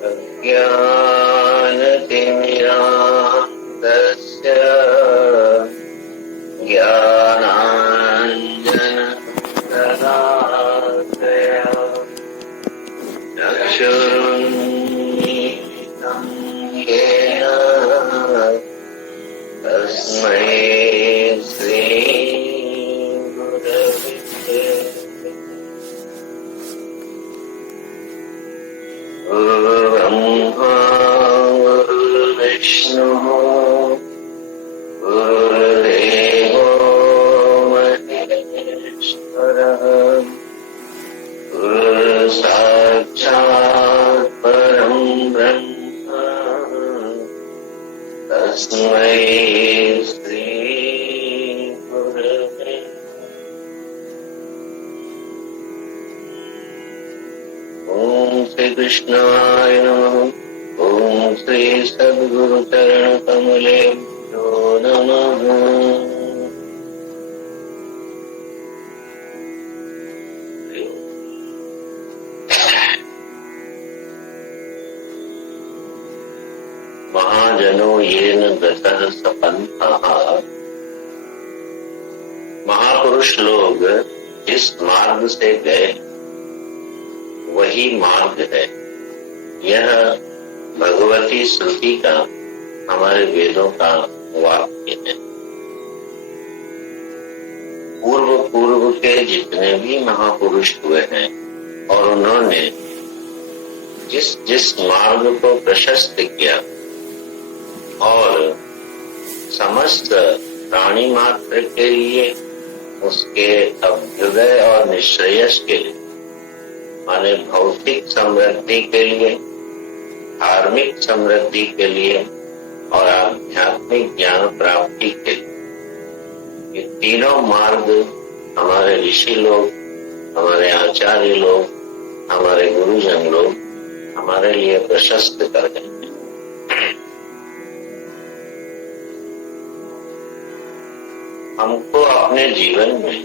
अज्ञानतिमिरान्धस्य ज्ञानाञ्जनशलाकया चक्षुरुन्मीलितं येन तस्मै श्रीगुरवे गुरुर्ब्रह्मा गुरुर्विष्णुः गुरुर्देवो महेश्वरः गुरुर्साक्षात् परं ब्रह्म तस्मै श्री गुरवे ओम श्री कृष्णाय नमः। ओम श्री सद्गुरु चरण कमलेभ्यो नमः। महाजनो येन गतः सपन्थः। महापुरुष लोग जिस मार्ग से गए वही मार्ग है। यह भगवती श्रुति का, हमारे वेदों का वाक्य है। पूर्व के जितने भी महापुरुष हुए हैं और उन्होंने जिस जिस मार्ग को प्रशस्त किया और समस्त प्राणी मात्र के लिए, उसके अभ्युदय और निश्रेयस के लिए, माने भौतिक समृद्धि के लिए, धार्मिक समृद्धि के लिए और आध्यात्मिक ज्ञान प्राप्ति के लिए, ये तीनों मार्ग हमारे ऋषि लोग, हमारे आचार्य लोग, हमारे गुरुजन लोग हमारे लिए प्रशस्त कर गए हैं। हमको अपने जीवन में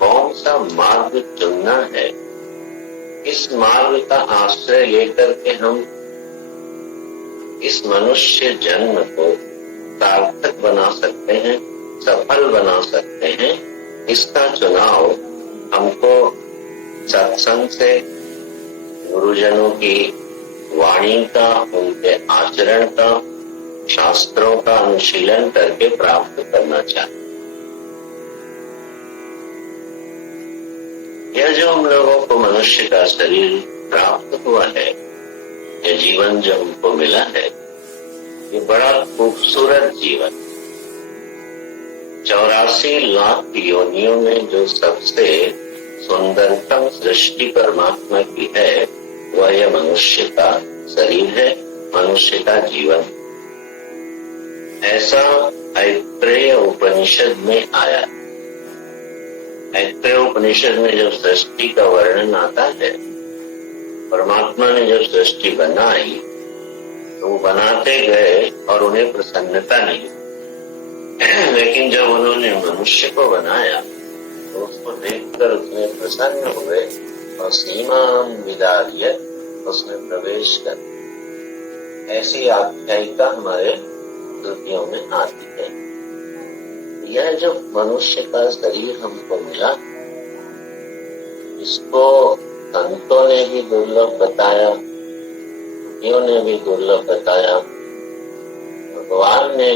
कौन सा मार्ग चुनना है, इस मार्ग का आश्रय लेकर के हम इस मनुष्य जन्म को सार्थक बना सकते हैं, सफल बना सकते हैं। इसका चुनाव हमको सत्संग से, गुरुजनों की वाणी का, उनके आचरण का, शास्त्रों का अनुशीलन करके प्राप्त करना चाहिए। यह जो हम लोगों को मनुष्य का शरीर प्राप्त हुआ है, ये जीवन जो हमको मिला है, ये बड़ा खूबसूरत जीवन। 84 लाख योनियों में जो सबसे सुंदरतम सृष्टि परमात्मा की है, वह यह मनुष्य का शरीर है, मनुष्य का जीवन। ऐसा ऐत्रेय उपनिषद में आया। ऐत्रेय उपनिषद में जब सृष्टि का वर्णन आता है, परमात्मा ने जब सृष्टि बनाई तो वो बनाते गए और उन्हें प्रसन्नता नहीं, लेकिन जब उन्होंने मनुष्य को बनाया तो उसको देखकर उसने प्रसन्न हुए और सीमाम विदार्य उसने प्रवेश कर। ऐसी आख्यायिका हमारे श्रुतियों में आती है। यह जो मनुष्य का शरीर हमको मिला, इसको संतों ने भी दुर्लभ बताया, योगियों ने भी दुर्लभ बताया, भगवान ने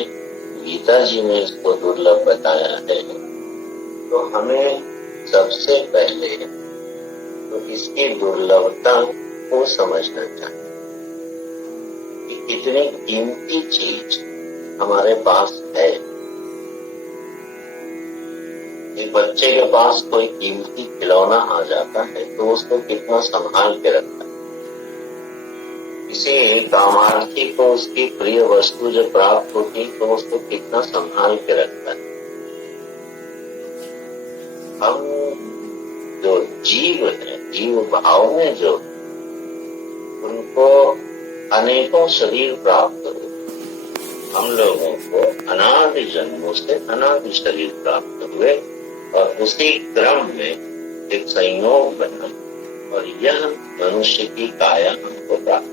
गीता जी में इसको दुर्लभ बताया है। तो हमें सबसे पहले तो इसकी दुर्लभता को समझना चाहिए कि कितनी कीमती चीज हमारे पास है। एक बच्चे के पास कोई कीमती खिलौना आ जाता है तो उसको कितना संभाल के रखता है। किसी कामार्थी को उसकी प्रिय वस्तु जब प्राप्त होती तो उसको कितना संभाल के रखता है। हम जो जीव है, जीव भाव में जो, उनको अनेकों शरीर प्राप्त हुए। हम लोगों को अनादि जन्मों से अनादि शरीर प्राप्त हुए और उसी क्रम में एक संयोग बना और यह मनुष्य की काया हमको प्राप्त।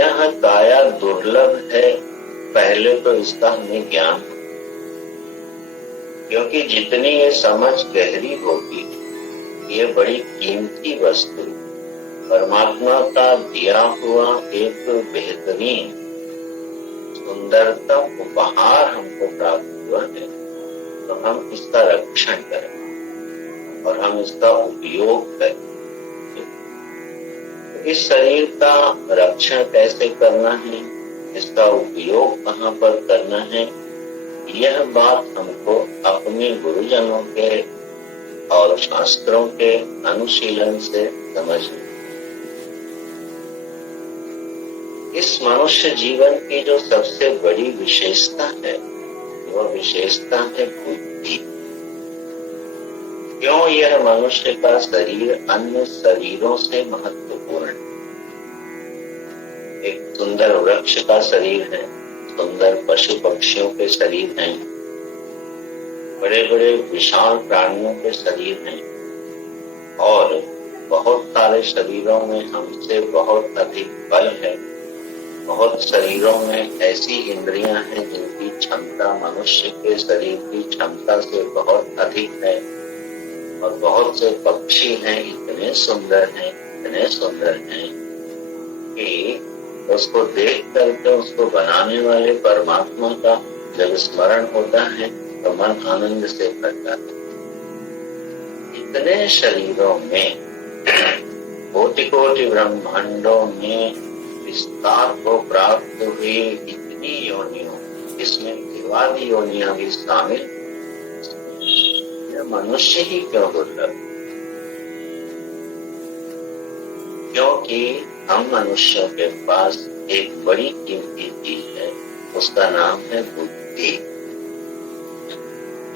यह काया दुर्लभ है, पहले तो इसका हमें ज्ञान, क्योंकि जितनी ये समझ गहरी होगी, ये बड़ी कीमती वस्तु परमात्मा का दिया हुआ एक बेहतरीन सुंदरतम उपहार हमको प्राप्त हुआ है, तो हम इसका रक्षण करें और हम इसका उपयोग करें। इस शरीर का रक्षण कैसे करना है, इसका उपयोग कहाँ पर करना है, यह बात हमको अपने गुरुजनों के और शास्त्रों के अनुशीलन से समझनी। इस मनुष्य जीवन की जो सबसे बड़ी विशेषता है, वह विशेषता है बुद्धि। क्यों यह मनुष्य का शरीर अन्य शरीरों से महत्वपूर्ण है? एक सुंदर वृक्ष का शरीर है, सुंदर पशु पक्षियों के शरीर हैं, बड़े बड़े विशाल प्राणियों के शरीर हैं, और बहुत सारे शरीरों में हमसे बहुत अधिक बल है। बहुत शरीरों में ऐसी इंद्रियां हैं जिनकी क्षमता मनुष्य के शरीर की क्षमता से बहुत अधिक है, और बहुत से पक्षी हैं, इतने सुंदर हैं कि उसको देख करके उसको बनाने वाले परमात्मा का जब स्मरण होता है तो मन आनंद से भर जाता है। इतने शरीरों में, कोटि कोटि ब्रह्मांडों में विस्तार को प्राप्त हुई इतनी योनियों, इसमें देवादि योनियां भी शामिल, मनुष्य ही क्यों दुर्लभ? क्योंकि हम मनुष्यों के पास एक बड़ी कीमती चीज है, उसका नाम है बुद्धि।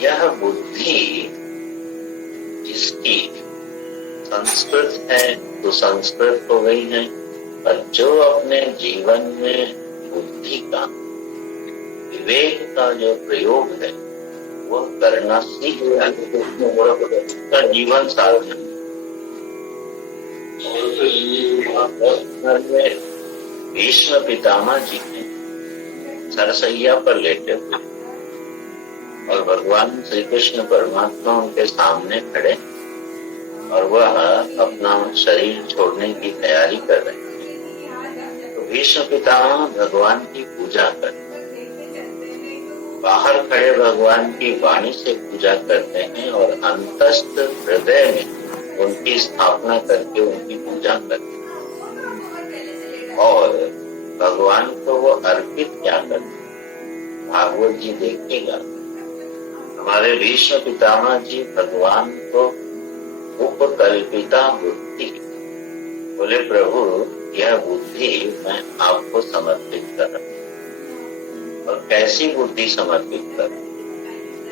यह बुद्धि जिसकी संस्कृत है तो संस्कृत हो गई है, और जो अपने जीवन में बुद्धि का, विवेक का जो प्रयोग है वह करना सीख उसका जीवन साधन। भीष्म पितामह जी ने सरसैया पर लेटे हुए और भगवान श्री कृष्ण परमात्मा उनके सामने खड़े, और वह अपना शरीर छोड़ने की तैयारी कर रहे हैं। तो भीष्म पितामह भगवान की पूजा करते हैं, बाहर खड़े भगवान की वाणी से पूजा करते हैं, और अंतस्थ हृदय में उनकी स्थापना करके उनकी पूजा करते हैं। और भगवान को वो अर्पित क्या करते हैं, भागवत जी देखिएगा, हमारे भीष्म पितामह जी भगवान को उपकल्पिता बुद्धि बोले, प्रभु यह बुद्धि मैं आपको समर्पित कर रहा हूं। और कैसी बुद्धि समर्पित कर?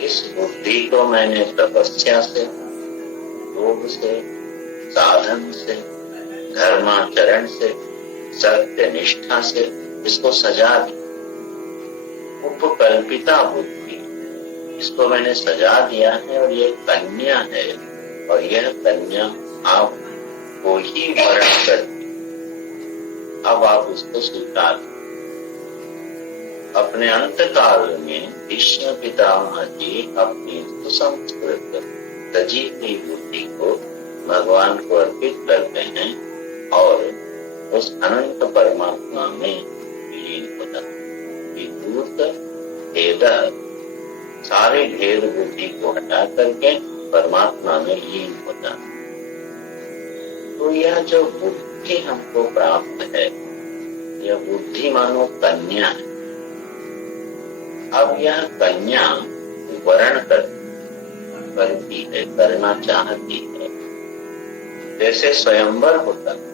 इस बुद्धि को मैंने तपस्या से, योग से, साधन से, धर्माचरण से, सत्य निष्ठा से इसको सजा दी। उपकल्पिता बुद्धि, इसको मैंने सजा दिया है, और ये कन्या है, और यह कन्या आपको ही वर्ण करती। अब आप इसको स्वीकार। अपने अंतकाल में भीष्म पितामह जी अपनी सुसंस्कृत सजी हुई बुद्धि को भगवान को अर्पित करते हैं, और उस अनंत परमात्मा में विलीन होता है। विभूत भेद, सारे भेद बुद्धि को हटा करके परमात्मा में लीन होता है। तो यह जो बुद्धि हमको प्राप्त है, यह बुद्धि मानो कन्या है। अब यह कन्या वर्ण करती है, करना चाहती है। जैसे स्वयंवर होता है,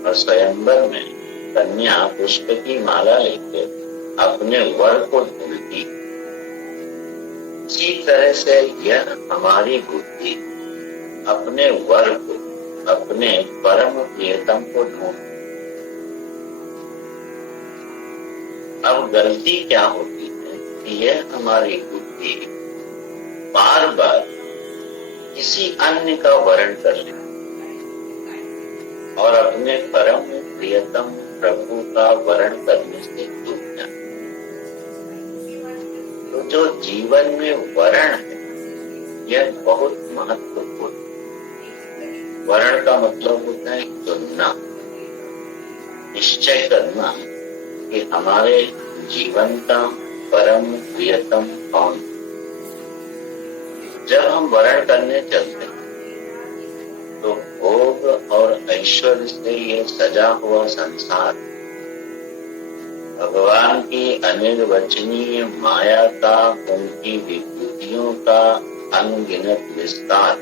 और स्वयंवर में कन्या पुष्प की माला लेके अपने वर को ढूंढती, इसी तरह से यह हमारी बुद्धि अपने वर को, अपने परम प्रियतम को ढूंढती। अब गलती क्या होती है कि यह हमारी बुद्धि बार बार किसी अन्य का वर्ण कर लेती और अपने परम प्रियतम प्रभु का वर्ण करने से चूक जाते। तो जो जीवन में वर्ण है यह बहुत महत्वपूर्ण। वर्ण का मतलब होता है चुनना, निश्चय करना कि हमारे जीवन का परम प्रियतम कौन। जब हम वर्ण करने चलते हैं तो भोग और ऐश्वर्य से ये सजा हुआ संसार भगवान की अनिर्वचनीय माया का, उनकी विभूतियों का अनगिनत विस्तार,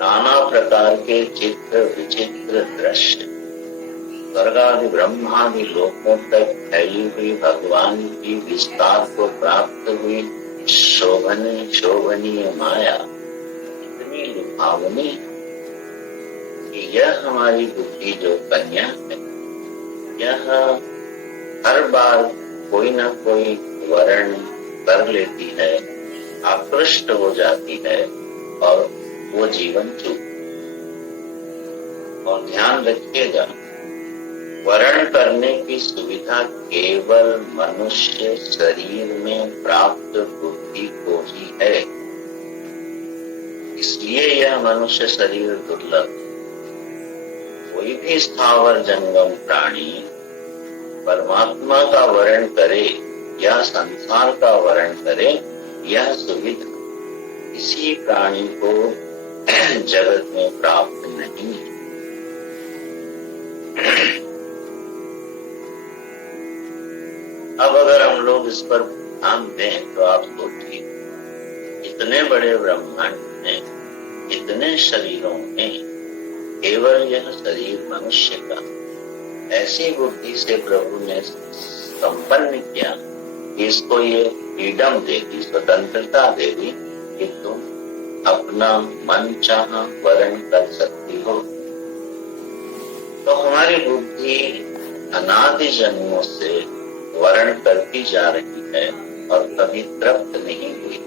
नाना प्रकार के चित्र विचित्र दृश्य, स्वर्गादि ब्रह्मादि लोकों तक फैली हुई भगवान की विस्तार को प्राप्त हुई शोभनीय माया इतनी लुभावनी कि यह हमारी बुद्धि जो कन्या है, यह हर बार कोई न कोई वर्ण कर लेती है, आकृष्ट हो जाती है और वो जीवन चूक। और ध्यान रखिएगा, वर्ण करने की सुविधा केवल मनुष्य शरीर में प्राप्त बुद्धि को ही है। इसलिए यह मनुष्य शरीर दुर्लभ। कोई भी स्थावर जंगम प्राणी परमात्मा का वर्ण करे या संसार का वर्ण करे, यह सुविधा किसी प्राणी को जगत में प्राप्त नहीं है। अब अगर हम लोग इस पर ध्यान दें तो आप सोचिए, इतने बड़े ब्रह्मांड में, इतने शरीरों में केवल यह शरीर मनुष्य का ऐसी बुद्धि से प्रभु ने संपन्न किया कि इसको ये फ्रीडम दे दी, स्वतंत्रता दे दी कि तुम अपना मन चाहा वर्ण कर सकती हो। तो हमारी बुद्धि अनादि जन्मों से वर्ण करती जा रही है और कभी तृप्त नहीं हुई,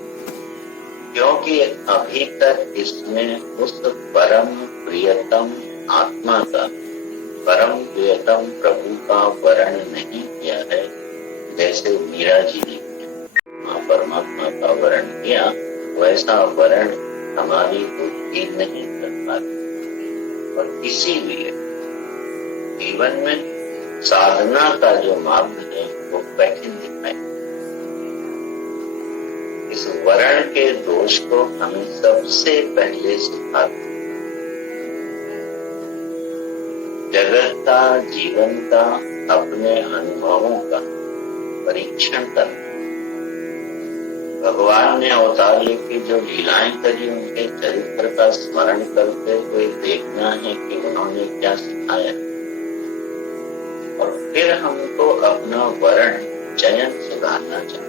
क्योंकि अभी तक इसने उस परम प्रियतम आत्मा का, परम प्रियतम प्रभु का वर्ण नहीं किया है, जैसे मीरा जी ने किया। परमात्मा का वर्ण किया, वैसा वर्ण हमारी बुद्धि नहीं कर पाती। और इसीलिए जीवन में साधना का जो मार्ग है वो कठिन दिखाई। इस वर्ण के दोष को हमें सबसे पहले सिखाते, जगत का, जीवन का, अपने अनुभवों का परीक्षण करना। भगवान ने अवतार लेके जो लीलाएं करी, उनके चरित्र का स्मरण करते हुए देखना है कि उन्होंने क्या सिखाया, और फिर हमको अपना वर्ण चयन सुधारना चाहिए।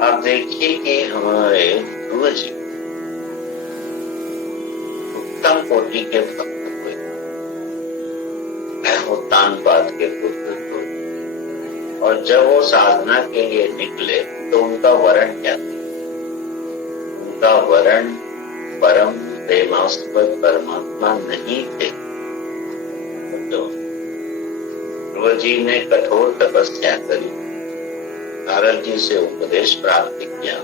आप देखिए कि हमारे ध्रुव जी उत्तम कोटि के भक्त हुए, उत्तानपाद के पुत्र थे, और जब वो साधना के लिए निकले तो उनका वर्ण क्या था? उनका वर्ण परम प्रेमास्पद परमात्मा नहीं थे। तो ध्रुव जी ने कठोर तपस्या करी, नारद जी से उपदेश प्राप्त किया,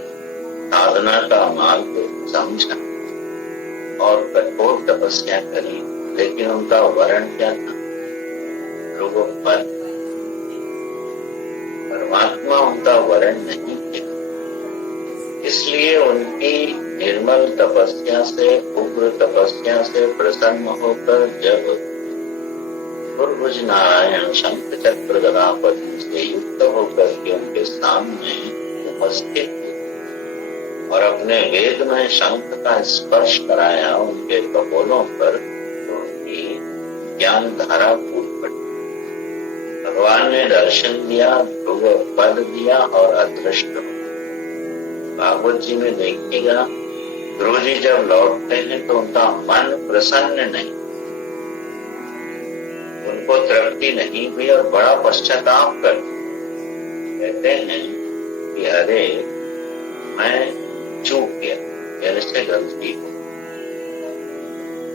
साधना का मार्ग समझा और कठोर तपस्या करी, लेकिन उनका वर्ण क्या था? ध्रुव पद। परमात्मा उनका वर्ण नहीं थे। इसलिए उनकी निर्मल तपस्या से, उग्र तपस्या से प्रसन्न होकर जब भुज नारायण शंख चक्र गदा पद्म से युक्त होकर के उनके सामने उपस्थित और अपने वेद में शंख का स्पर्श कराया उनके कपोलों पर, तो उनकी ज्ञान धारा फूट पड़ी। भगवान ने दर्शन दिया, ध्रुव पद दिया और अदृष्ट हो। भागवत जी में देखिएगा, ध्रुव जी जब लौटते हैं तो उनका मन प्रसन्न नहीं, उनको तृप्ति नहीं हुई और बड़ा पश्चाताप करते। कहते हैं कि अरे मैं चूक गया, मेरे से गलती हो।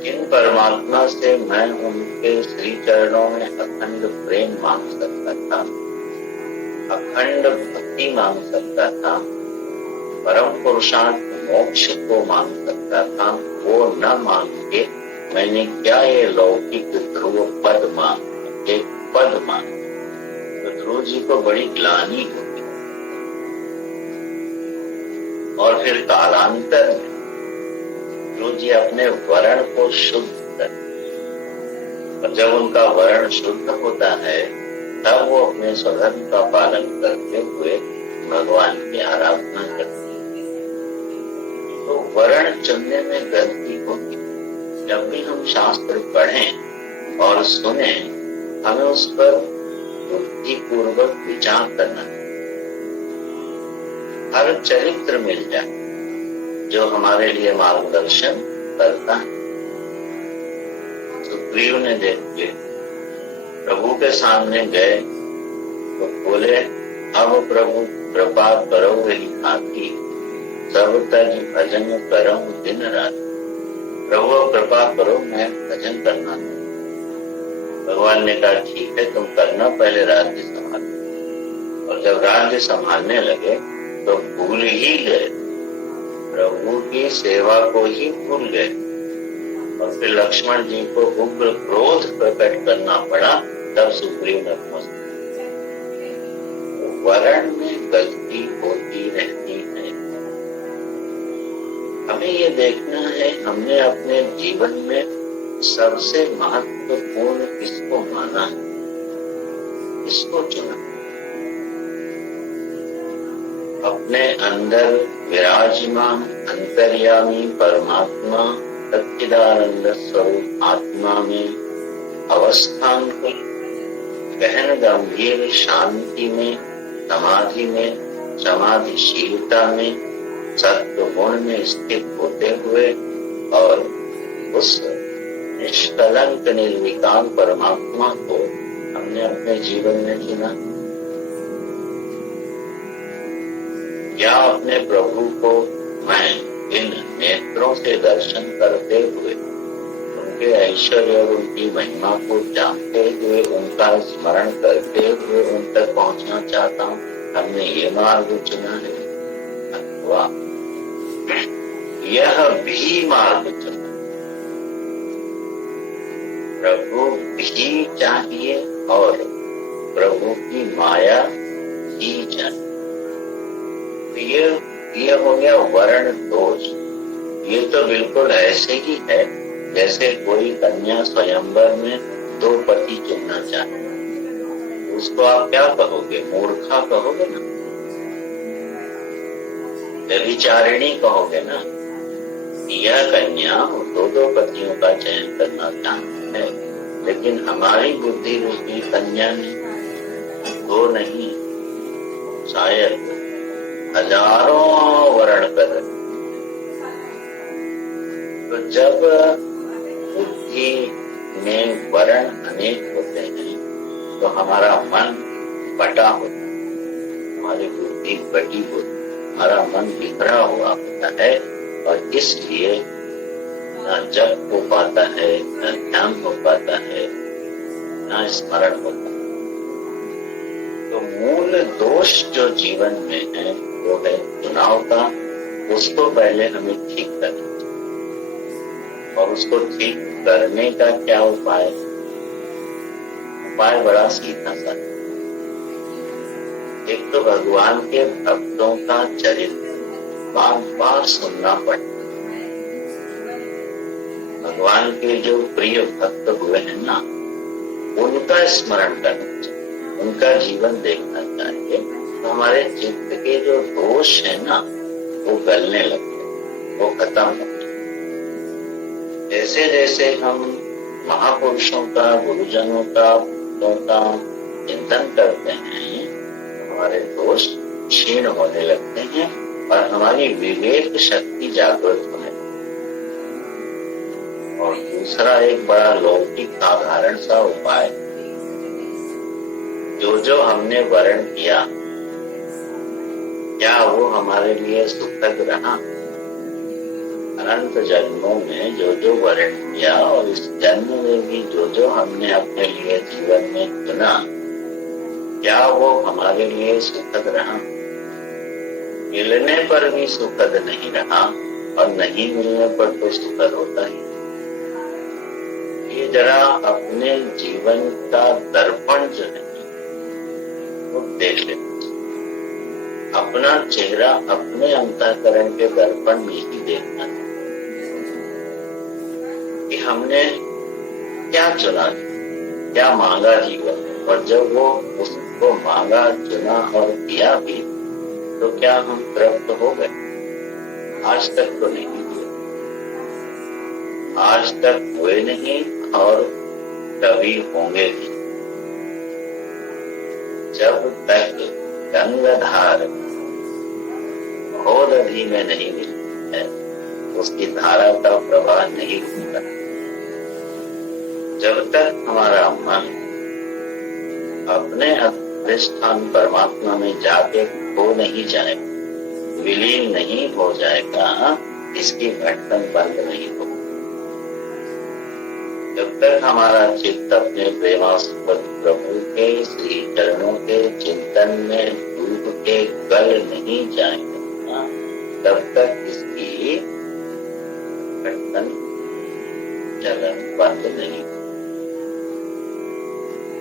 जिन परमात्मा से मैं उनके श्री चरणों में अखंड प्रेम मांग सकता था, अखंड भक्ति मांग सकता था, परम पुरुषार्थ मोक्ष को मांग सकता था, वो न मांग के मैंने क्या ये लौकिक ध्रुव पद मांग, एक पद मांग। तो ध्रुव जी को बड़ी ग्लानि होगी और फिर कालांतर में ध्रुव जी अपने वर्ण को शुद्ध कर, और जब उनका वर्ण शुद्ध होता है तब वो अपने स्वधर्म का पालन करते हुए भगवान की आराधना करते। तो वर्ण चुनने में गलती होगी। जब भी हम शास्त्र पढ़ें और सुने, हमें उस पर बुद्धिपूर्वक विचार करना है। हर चरित्र मिल जाए जो हमारे लिए मार्गदर्शन करता है। सुग्रीव ने देखिए प्रभु के सामने गए तो बोले, अब प्रभु कृपा करो वही हाथी, सब तज भजन करो दिन रात। प्रभु कृपा करो, मैं भजन करना है। भगवान ने कहा ठीक है, तुम करना, पहले राज्य संभालो। और जब राज्य संभालने लगे तो भूल ही गए, प्रभु की सेवा को ही भूल गए। और फिर लक्ष्मण जी को उग्र क्रोध प्रकट करना पड़ा, तब सुग्रीव ने पहुंचा। वर्ण में गलती होती रहती है। हमें ये देखना है हमने अपने जीवन में सबसे महत्वपूर्ण किसको माना है, किसको चुना। अपने अंदर विराजमान अंतर्यामी परमात्मा सच्चिदानंद स्वरूप आत्मा में अवस्थान को गहन गंभीर शांति में, समाधि में, समाधिशीलता में, सत्व गुण में स्थित होते हुए और उस निष्कलंक निर्विकार परमात्मा को हमने अपने जीवन में चुना, या अपने प्रभु को मैं इन नेत्रों से दर्शन करते हुए, उनके ऐश्वर्य और उनकी महिमा को जानते हुए, उनका स्मरण करते हुए उन तक पहुंचना चाहता हूँ, हमने ये मार्ग चुना है। अथवा यह भी मार्ग चुना, प्रभु भी चाहिए और प्रभु की माया ही चाहिए। ये हो गया वर्ण दोष। ये तो बिल्कुल ऐसे ही है जैसे कोई कन्या स्वयंवर में दो पति चुनना चाहे, उसको आप क्या कहोगे? मूर्खा कहोगे ना, व्यभिचारिणी कहोगे ना। यह कन्या दो पतियों का चयन करना चाहती है, लेकिन हमारी बुद्धि रूपी कन्या ने दो नहीं, शायद हजारों वर्ण कर। तो जब बुद्धि में वर्ण अनेक होते हैं तो हमारा मन बटा होता है, हमारी बुद्धि बटी होती है, हमारा मन बिखरा हुआ होता है, और इसलिए न जप हो पाता है, न ध्यान हो पाता है, न स्मरण होता है। तो मूल दोष जो जीवन में है वो है चुनाव का। उसको पहले हमें ठीक करना चाहिए। और उसको ठीक करने का क्या उपाय? उपाय बड़ा सीधा सा। एक तो भगवान के भक्तों का चरित्र बार बार सुनना पड़ता। भगवान के जो प्रिय भक्त हुए हैं ना, उनका स्मरण करना चाहिए, उनका जीवन देखना चाहिए। तो हमारे चित्त के जो दोष है ना, वो गलने लगते, वो खत्म होते। जैसे जैसे हम महापुरुषों का, गुरुजनों का, भक्तों का चिंतन करते हैं, हमारे दोष क्षीण होने लगते हैं और हमारी विवेक शक्ति जागृत होने लगती है। और दूसरा एक बड़ा लौकिक साधारण सा उपाय, जो हमने वर्ण किया, क्या वो हमारे लिए सुखद रहा? अनंत जन्मों में जो जो वर्ण किया और इस जन्म में भी जो जो हमने अपने लिए जीवन में चुना, क्या वो हमारे लिए सुखद रहा? मिलने पर भी सुखद नहीं रहा और नहीं मिलने पर तो सुखद होता ही। ये जरा अपने जीवन का दर्पण जो है वो देख ले। अपना चेहरा अपने अंतःकरण के दर्पण में ही देखना कि हमने क्या चुना, क्या मांगा जीवन में, और जब वो उसको मांगा, चुना और किया भी, तो क्या हम तृप्त हो गए? आज तक तो नहीं हुए, आज तक हुए नहीं और कभी होंगे भी। जब तक गंगाधार घोर नदी में नहीं मिलती है, उसकी धारा का प्रवाह नहीं रुकता। जब तक हमारा मन अपने अधिष्ठान परमात्मा में जाके खो नहीं जाए, विलीन नहीं हो जाएगा, इसकी धड़कन बंद नहीं हो। जब तक हमारा चित्त अपने प्रेमास्पद प्रभु के श्री चरणों के चिंतन में डूब के गल नहीं जाएगा, तब तक इसकी धड़कन चलन बंद नहीं।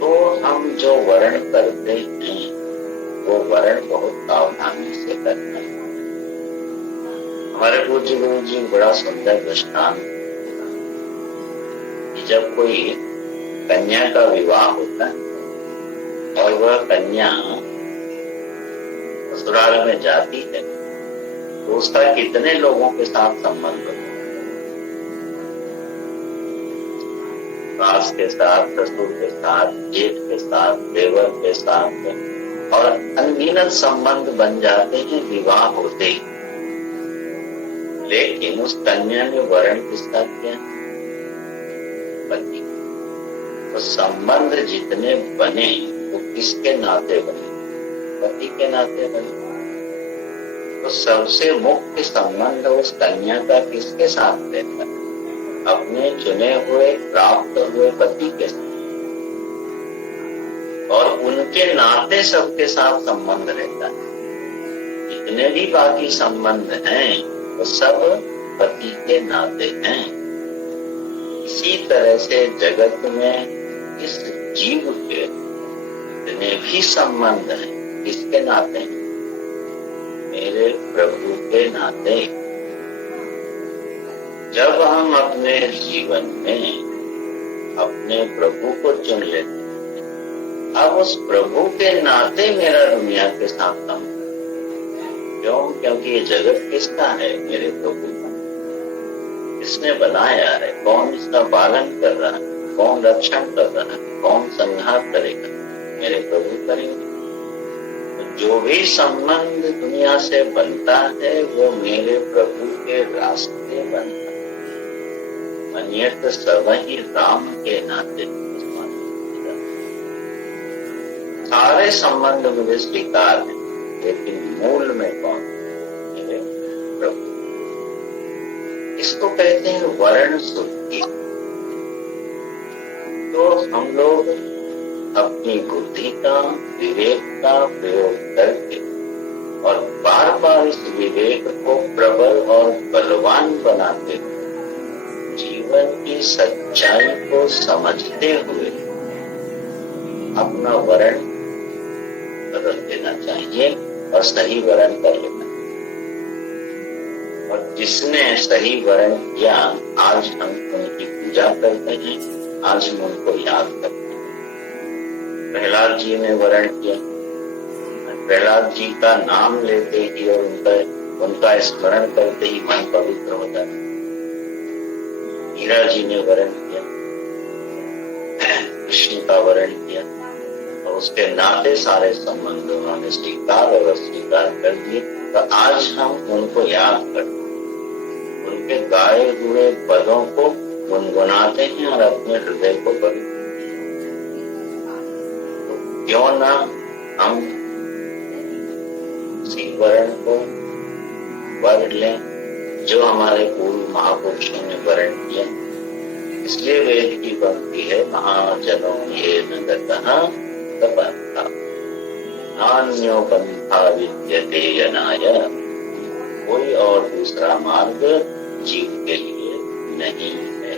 तो हम जो वर्ण करते हैं वो वर्ण बहुत सावधानी से करना है। हमारे पूज्य गुरु जी बड़ा सुंदर दृष्टांत, जब कोई कन्या का विवाह होता है और वह कन्या ससुराल में जाती है, तो उसका कितने लोगों के साथ संबंध होता है? सास के साथ, ससुर के साथ, जेठ के साथ, देवर के साथ, और अनगिनत संबंध बन जाते हैं विवाह होते ही। लेकिन उस कन्या ने वर्ण किसका किया? पति। तो संबंध जितने बने वो किसके नाते बने? पति के नाते बने। तो सबसे मुख्य संबंध उस कन्या का किसके साथ रहता है? अपने चुने हुए, प्राप्त हुए पति के साथ। और उनके नाते सबके साथ संबंध रहता है। जितने भी बाकी संबंध हैं वो सब पति के नाते हैं। इसी तरह से जगत में इस जीव के जितने भी संबंध हैं किसके नाते? मेरे प्रभु के नाते। जब हम अपने जीवन में अपने प्रभु को चुन लेते हैं, अब उस प्रभु के नाते मेरा दुनिया के साथ संबंध। क्यों? क्योंकि ये जगत किसका है? मेरे प्रभु का। किसने बनाया है? कौन इसका पालन कर रहा है? कौन रक्षण कर रहा है? कौन संहार करेगा? मेरे प्रभु करेंगे। तो जो भी संबंध दुनिया से बनता है वो मेरे प्रभु के रास्ते बनता है। अन्यत सब ही राम के नाते। सारे संबंध मुझे स्वीकार है, लेकिन मूल में कौन? मेरे प्रभु। इसको कहते हैं वर्ण शुद्धि। तो हम लोग अपनी बुद्धि का, विवेक का प्रयोग करके और बार बार इस विवेक को प्रबल और बलवान बनाते हुए जीवन की सच्चाई को समझते हुए अपना वर्ण बदल देना चाहिए और सही वर्ण कर लेना। और जिसने सही वर्ण किया, आज हम उनकी पूजा करते हैं, आज हम उनको याद करते हैं। प्रहलाद जी ने वर्ण किया। प्रहलाद जी का नाम लेते ही और उनका स्मरण करते ही मन पवित्र होता है। मीरा जी ने वर्ण किया, कृष्ण का वर्ण किया, और उसके नाते सारे संबंध उन्होंने स्वीकार और अस्वीकार कर दिए। तो आज हम उनको याद करते हैं, उनके गाए हुए पदों को गुनगुनाते हैं और अपने हृदय को पवित्र। तो क्यों ना हम उसी वर्ण को वर लें, जो हमारे पूर्व महापुरुषों ने वर्ण किया। इसलिए वेद की पंक्ति है, महाजनों ये न गतः तपन्था नान्यो पंथा विद्यते यनाय। कोई और दूसरा मार्ग जीव के लिए नहीं है।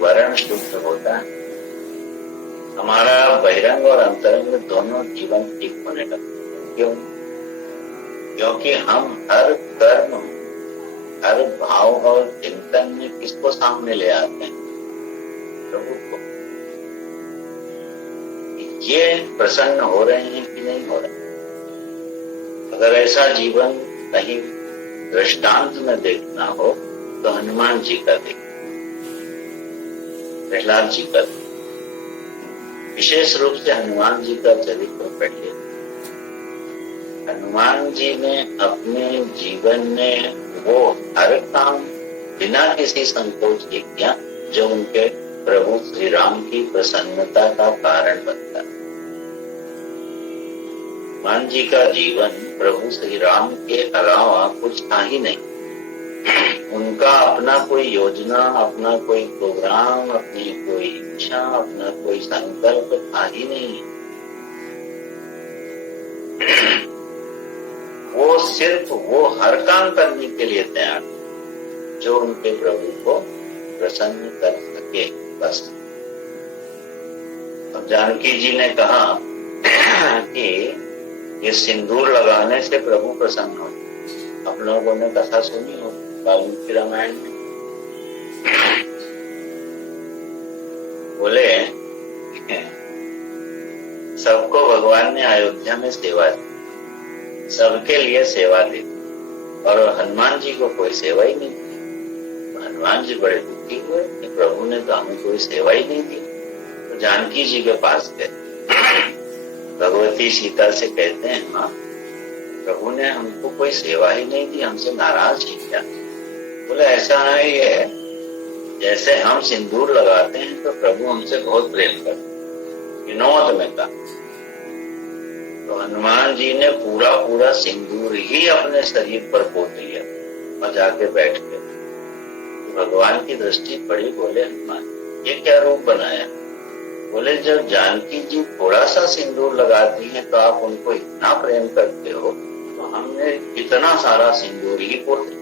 वर्ण शुद्ध होता है, हमारा बहिरंग और अंतरंग दोनों जीवन ठीक होने लगते हैं। क्यों? क्योंकि हम हर कर्म, हर भाव और चिंतन में किसको सामने ले आते हैं? प्रभु को। ये प्रसन्न हो रहे हैं कि नहीं हो रहे? अगर ऐसा जीवन कहीं दृष्टांत में देखना हो तो हनुमान जी का देख, प्रहलाद जी का, विशेष रूप से हनुमान जी का चरित्र पढ़िए। हनुमान जी ने अपने जीवन में वो हर काम बिना किसी संकोच के किया जो उनके प्रभु श्री राम की प्रसन्नता का कारण बनता है। हनुमान जी का जीवन प्रभु श्री राम के अलावा कुछ था ही नहीं। उनका अपना कोई योजना, अपना कोई प्रोग्राम, अपनी कोई इच्छा, अपना कोई संकल्प था ही नहीं। वो सिर्फ वो हर काम करने के लिए तैयार जो उनके प्रभु को प्रसन्न कर सके, बस। अब जानकी जी ने कहा कि ये सिंदूर लगाने से प्रभु प्रसन्न हो। आप लोगों ने कथा सुनी हो वाल्मीकि रामायण में। बोले सबको भगवान ने अयोध्या में सेवा दी, सबके लिए सेवा दी, और हनुमान जी को कोई सेवा ही नहीं दी। हनुमान जी बड़े दुखी हुए कि प्रभु ने तो हमें कोई सेवा ही नहीं दी। तो जानकी जी के पास गए, भगवती सीता से कहते हैं, माँ प्रभु ने हमको कोई सेवा ही नहीं दी, हमसे नाराज ही क्या? बोले ऐसा है, ये जैसे हम सिंदूर लगाते हैं तो प्रभु हमसे बहुत प्रेम करते, विनोद में कहा। तो हनुमान जी ने पूरा पूरा सिंदूर ही अपने शरीर पर पोत लिया और जाके बैठ गए। तो भगवान की दृष्टि पड़ी, बोले हनुमान ये क्या रूप बनाया? बोले जब जानकी जी थोड़ा सा सिंदूर लगाती हैं तो आप उनको इतना प्रेम करते हो, तो हमने कितना सारा सिंदूर ही पोत।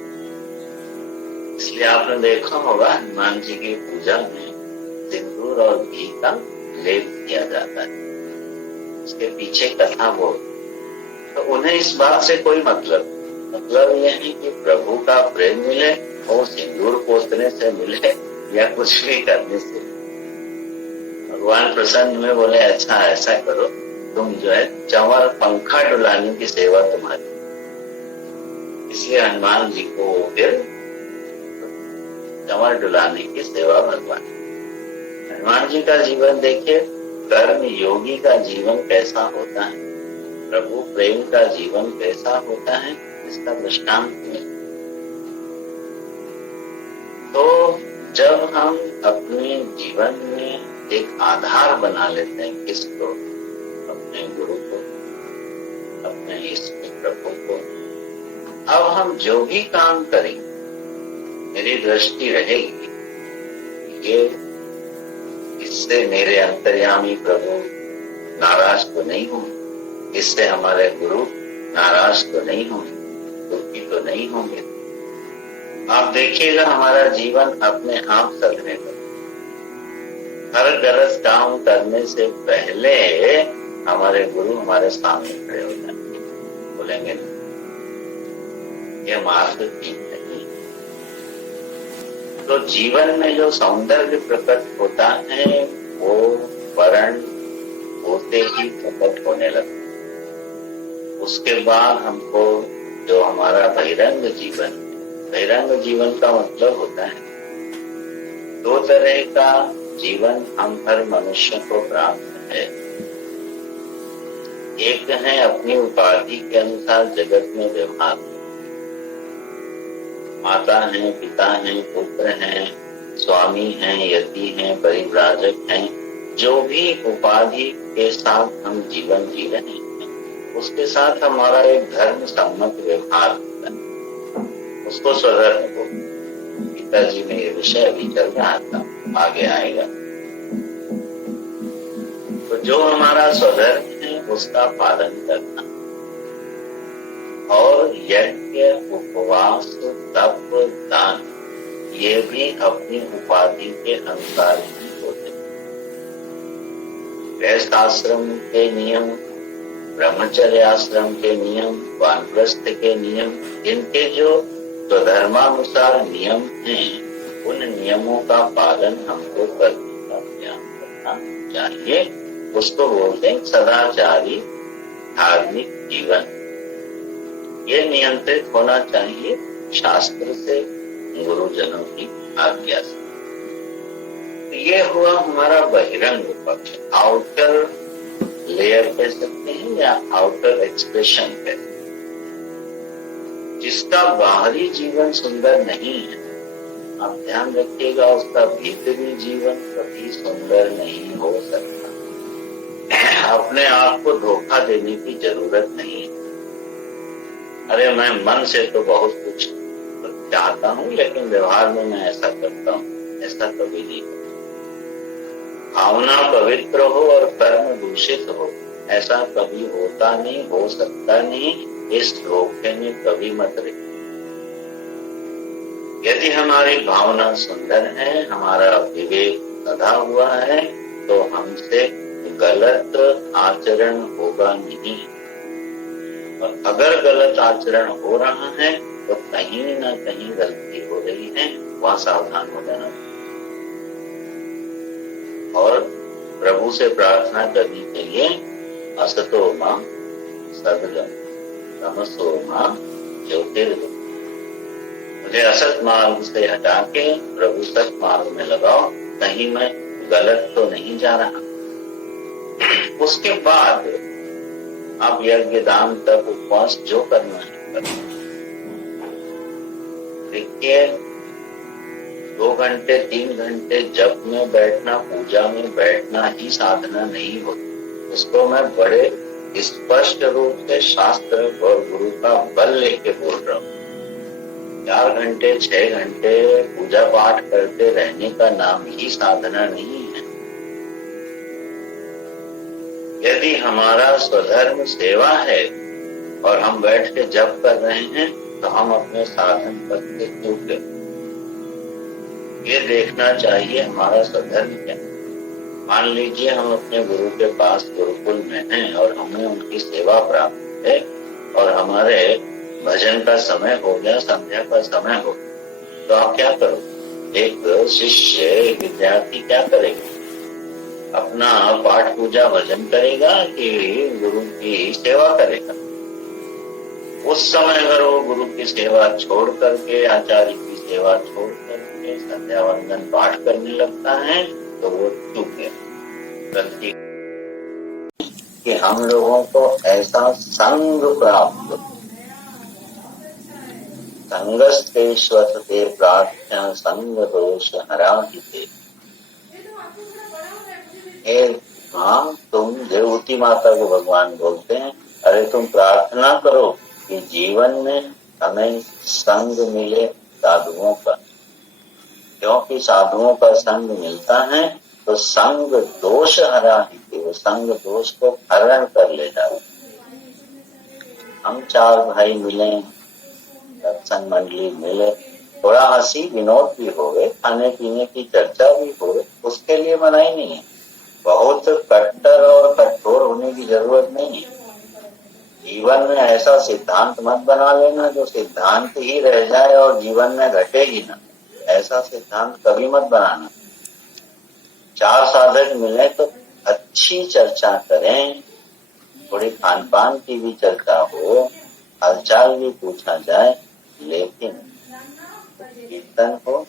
इसलिए आपने देखा होगा हनुमान जी की पूजा में सिंदूर और घी का लेप किया जाता है। इसके पीछे कथा वो, तो उन्हें इस बात से कोई मतलब यह है कि प्रभु का प्रेम मिले और सिंदूर पोतने से मिले या कुछ भी करने से। भगवान प्रसन्न में बोले अच्छा ऐसा करो, तुम जो है चंवर पंखा डुलाने की सेवा तुम्हारी। इसलिए हनुमान जी को फिर चंवर डुलाने की सेवा भगवान। हनुमान जी का जीवन देखिए, कर्म योगी का जीवन कैसा होता है, प्रभु प्रेम का जीवन कैसा होता है, इसका दृष्टांत में। तो जब हम अपने जीवन में एक आधार बना लेते हैं, किसको? अपने गुरु को, अपने इष्ट प्रभु को। अब हम जो भी काम करेंगे, मेरी दृष्टि रहेगी ये इससे मेरे अंतर्यामी प्रभु नाराज तो नहीं होंगे, इससे हमारे गुरु नाराज तो नहीं होंगे, दुखी तो नहीं होंगे। आप देखिएगा हमारा जीवन अपने आप चलने लगेगा। हर गलत काम करने से पहले हमारे गुरु हमारे सामने खड़े हो जाएंगे, बोलेंगे ये मार्ग ठीक नहीं। तो जीवन में जो सौंदर्य प्रकट होता है वो वर्ण होते ही प्रकट होने लगता है। उसके बाद हमको जो हमारा बहिरंग जीवन का मतलब होता है दो तरह का जीवन हम हर मनुष्य को प्राप्त है। एक है अपनी उपाधि के अनुसार जगत में व्यवहार, माता है, पिता है, पुत्र है, स्वामी है, यति है, परिव्राजक है, जो भी उपाधि के साथ हम जीवन जी रहे हैं उसके साथ हमारा एक धर्म सम्मत व्यवहार होता है। उसको स्वधर्म को। गीता जी में ये विषय अभी चल रहा था, आगे आएगा। तो जो हमारा स्वधर्म है उसका पालन करना, और यज्ञ, उपवास, तप, दान ये भी अपनी उपाधि के अनुसार ही होते हैं। गृहस्थ आश्रम के नियम, ब्रह्मचर्य आश्रम के नियम, वानप्रस्थ के नियम, इनके जो स्वधर्मानुसार नियम हैं, उन नियमों का पालन हमको करने का प्रयास करना चाहिए। उसको बोलते हैं सदाचारी धार्मिक जीवन। ये नियंत्रित होना चाहिए शास्त्र से, गुरुजनों की आज्ञा से। तो ये हुआ हमारा बहिरंग पक्ष, आउटर लेयर कह सकते हैं या आउटर एक्सप्रेशन कह सकते हैं। जिसका बाहरी जीवन सुंदर नहीं है, आप ध्यान रखिएगा, उसका भीतरी जीवन कभी सुंदर नहीं हो सकता। अपने आप को धोखा देने की जरूरत नहीं है। अरे मैं मन से तो बहुत कुछ चाहता हूं, लेकिन व्यवहार में मैं ऐसा करता हूं, ऐसा कभी नहीं। भावना पवित्र हो और कर्म दूषित हो, ऐसा कभी होता नहीं, हो सकता नहीं। इस धोखे में कभी मत रहिए। यदि हमारी भावना सुंदर है, हमारा विवेक सधा हुआ है, तो हमसे गलत आचरण होगा नहीं। और अगर गलत आचरण हो रहा है तो कहीं ना कहीं गलती हो रही है, वहां सावधान हो जाना। और प्रभु से प्रार्थना करनी चाहिए, असतो मां सद्गम, तमसो मां ज्योतिर्गम। मुझे असत मार्ग से हटा के प्रभु सत मार्ग में लगाओ, कहीं मैं गलत तो नहीं जा रहा। उसके बाद आप यज्ञ, दान, तप, उपवास जो करना है करना। देखिए, 2 घंटे 3 घंटे जप में बैठना, पूजा में बैठना ही साधना नहीं होती। इसको मैं बड़े स्पष्ट रूप से शास्त्र और गुरु का बल लेके बोल रहा हूँ। 4 घंटे 6 घंटे पूजा पाठ करते रहने का नाम ही साधना नहीं है। यदि हमारा स्वधर्म सेवा है और हम बैठ के जप कर रहे हैं, तो हम अपने साधन पद से चूक गए। ये देखना चाहिए हमारा स्वधर्म क्या। मान लीजिए हम अपने गुरु के पास गुरुकुल में हैं और हमें उनकी सेवा प्राप्त है, और हमारे भजन का समय हो गया, संध्या का समय हो गया, तो आप क्या करोगे? एक शिष्य, एक विद्यार्थी क्या करेगा? अपना पाठ पूजा भजन करेगा कि गुरु की सेवा करेगा? उस समय अगर वो गुरु की सेवा छोड़ करके, आचार्य की सेवा छोड़ करके संध्या वंदन पाठ करने लगता है, तो वो चूक गया, गलती। कि हम लोगों को ऐसा संग प्राप्त, संगस्ते स्वसते प्रार्थना संग दोष हराहिते। हाँ, तुम देवहूति माता को भगवान बोलते हैं, अरे तुम प्रार्थना करो कि जीवन में हमें संग मिले साधुओं का, क्योंकि साधुओं का संग मिलता है तो संग दोष हराहिते, वो संग दोष को हरण कर ले जाए। हम 4 भाई मिले, सत्संग मंडली मिले, थोड़ा हंसी विनोद भी हो गए, खाने पीने की चर्चा भी हो गई, उसके लिए मनाही नहीं है। बहुत कट्टर और कठोर होने की जरूरत नहीं है। जीवन में ऐसा सिद्धांत मत बना लेना जो सिद्धांत ही रह जाए और जीवन में घटे ही ना। ऐसा सिद्धांत कभी मत बनाना। 4 साधक मिले तो अच्छी चर्चा करें, थोड़ी खान पान की भी चर्चा हो, हालचाल भी पूछा जाए, लेकिन कीर्तन हो,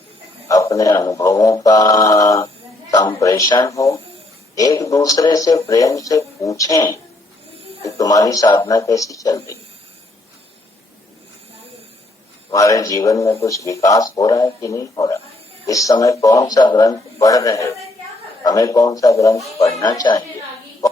अपने अनुभवों का संप्रेषण हो, एक दूसरे से प्रेम से पूछें कि तुम्हारी साधना कैसी चल रही, तुम्हारे जीवन में कुछ विकास हो रहा है कि नहीं हो रहा, इस समय कौन सा ग्रंथ पढ़ रहे हो, हमें कौन सा ग्रंथ पढ़ना चाहिए,